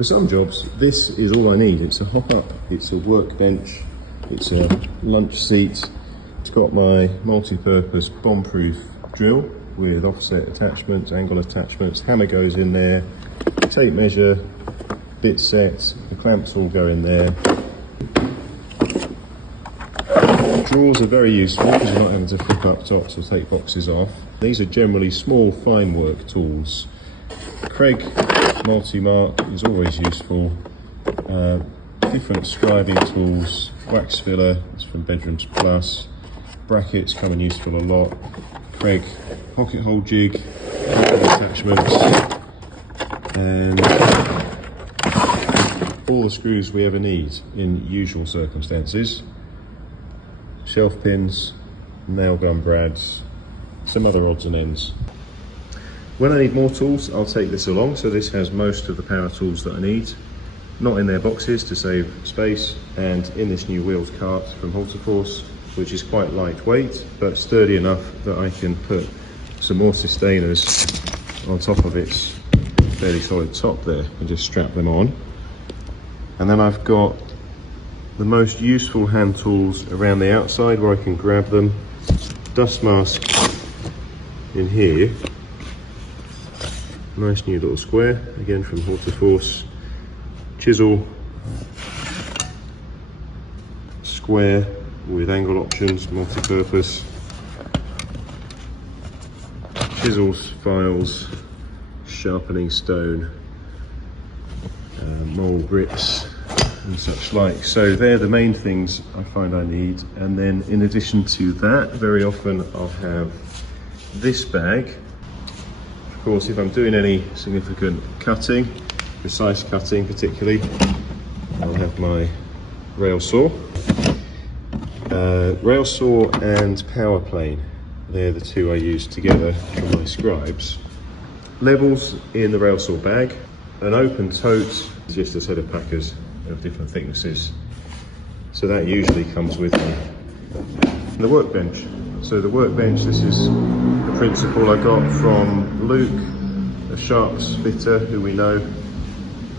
For some jobs, this is all I need. It's a hop-up, it's a workbench, it's a lunch seat. It's got my multi-purpose bomb-proof drill with offset attachments, angle attachments. Hammer goes in there, tape measure, bit set, the clamps all go in there. Drawers are very useful because you're not having to flip up tops or take boxes off. These are generally small fine work tools. Craig multi-mark is always useful. Different scribing tools, wax filler, it's from Bedrooms Plus. Brackets come in useful a lot. Craig pocket hole jig, attachments, and all the screws we ever need in usual circumstances. Shelf pins, nail gun brads, some other odds and ends. When I need more tools, I'll take this along. So this has most of the power tools that I need, not in their boxes to save space, and in this new wheels cart from Halterforce, which is quite lightweight but sturdy enough that I can put some more sustainers on top of its fairly solid top there and just strap them on. And then I've got the most useful hand tools around the outside where I can grab them. Dust mask in here, nice new little square, again from Halterforce. Chisel, square with angle options, multi-purpose. Chisels, files, sharpening stone, mole grips and such like. So they're the main things I find I need. And then in addition to that, very often I'll have this bag. Of course, if I'm doing any significant cutting, precise cutting particularly, I'll have my rail saw. Rail saw and power plane, they're the two I use together for my scribes. Levels in the rail saw bag. An open tote, just a set of packers of different thicknesses. So that usually comes with me. And the workbench. So the workbench, this is the principle I got from Luke, a sharps fitter who we know.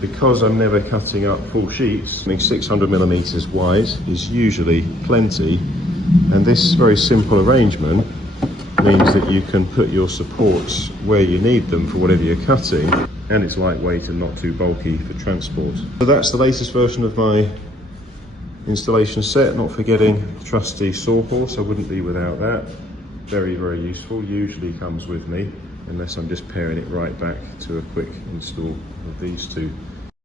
Because I'm never cutting up full sheets, I mean 600mm wide is usually plenty, and this very simple arrangement means that you can put your supports where you need them for whatever you're cutting, and it's lightweight and not too bulky for transport. So that's the latest version of my installation set, not forgetting the trusty sawhorse. I wouldn't be without that. Very, very useful, usually comes with me, unless I'm just pairing it right back to a quick install of these two.